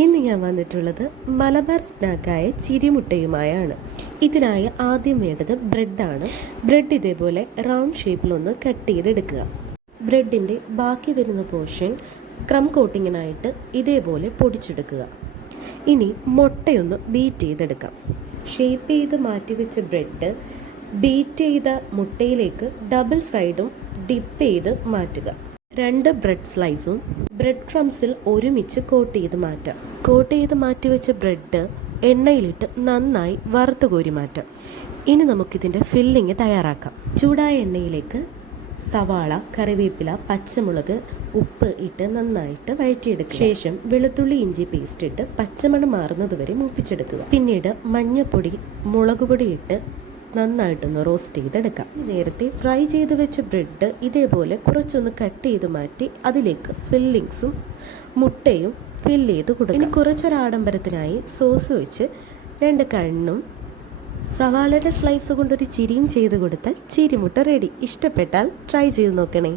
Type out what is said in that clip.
ഇന്ന് ഞാൻ വന്നിട്ടുള്ളത് മലബാർ സ്നാക്കായ ചിരിമുട്ടയുമായാണ്. ഇതിനായി ആദ്യം വേണ്ടത് ബ്രെഡാണ്. ബ്രെഡ് ഇതേപോലെ റൗണ്ട് ഷേപ്പിലൊന്ന് കട്ട് ചെയ്തെടുക്കുക. ബ്രെഡിൻ്റെ ബാക്കി വരുന്ന പോർഷൻ ക്രം കോട്ടിങ്ങിനായിട്ട് ഇതേപോലെ പൊടിച്ചെടുക്കുക. ഇനി മുട്ടയൊന്ന് ബീറ്റ് ചെയ്തെടുക്കാം. ഷേപ്പ് ചെയ്ത് മാറ്റിവെച്ച ബ്രെഡ് ബീറ്റ് ചെയ്ത മുട്ടയിലേക്ക് ഡബിൾ സൈഡും ഡിപ്പ് ചെയ്ത് മാറ്റുക. 2 ബ്രെഡ് സ്ലൈസും ബ്രെഡ് ക്രംസിൽ ഒരുമിച്ച് കോട്ട് ചെയ്ത് മാറ്റാം. കോട്ട് ചെയ്ത് മാറ്റിവെച്ച ബ്രെഡ് എണ്ണയിലിട്ട് നന്നായി വറുത്ത് കോരി മാറ്റാം. ഇനി നമുക്കിതിൻ്റെ ഫില്ലിങ് തയ്യാറാക്കാം. ചൂടായ എണ്ണയിലേക്ക് സവാള, കറിവേപ്പില, പച്ചമുളക്, ഉപ്പ് ഇട്ട് നന്നായിട്ട് വഴറ്റിയെടുക്കുക. ശേഷം വെളുത്തുള്ളി ഇഞ്ചി പേസ്റ്റ് ഇട്ട് പച്ചമണം മാറുന്നതുവരെ മൂപ്പിച്ചെടുക്കുക. പിന്നീട് മഞ്ഞൾപ്പൊടി, മുളക് പൊടി ഇട്ട് നന്നായിട്ടൊന്ന് റോസ്റ്റ് ചെയ്തെടുക്കാം. നേരത്തെ ഫ്രൈ ചെയ്ത് വെച്ച ബ്രെഡ് ഇതേപോലെ കുറച്ചൊന്ന് കട്ട് ചെയ്ത് മാറ്റി അതിലേക്ക് ഫില്ലിങ്സും മുട്ടയും ഫില്ല് ചെയ്ത് കൊടുക്കും. ഇനി കുറച്ചൊരാഡംബരത്തിനായി സോസ് വെച്ച് 2 കണ്ണും സവാളയുടെ സ്ലൈസ് കൊണ്ടൊരു ചിരിയും ചെയ്ത് കൊടുത്താൽ ചിരിമുട്ട റെഡി. ഇഷ്ടപ്പെട്ടാൽ ട്രൈ ചെയ്ത് നോക്കണേ.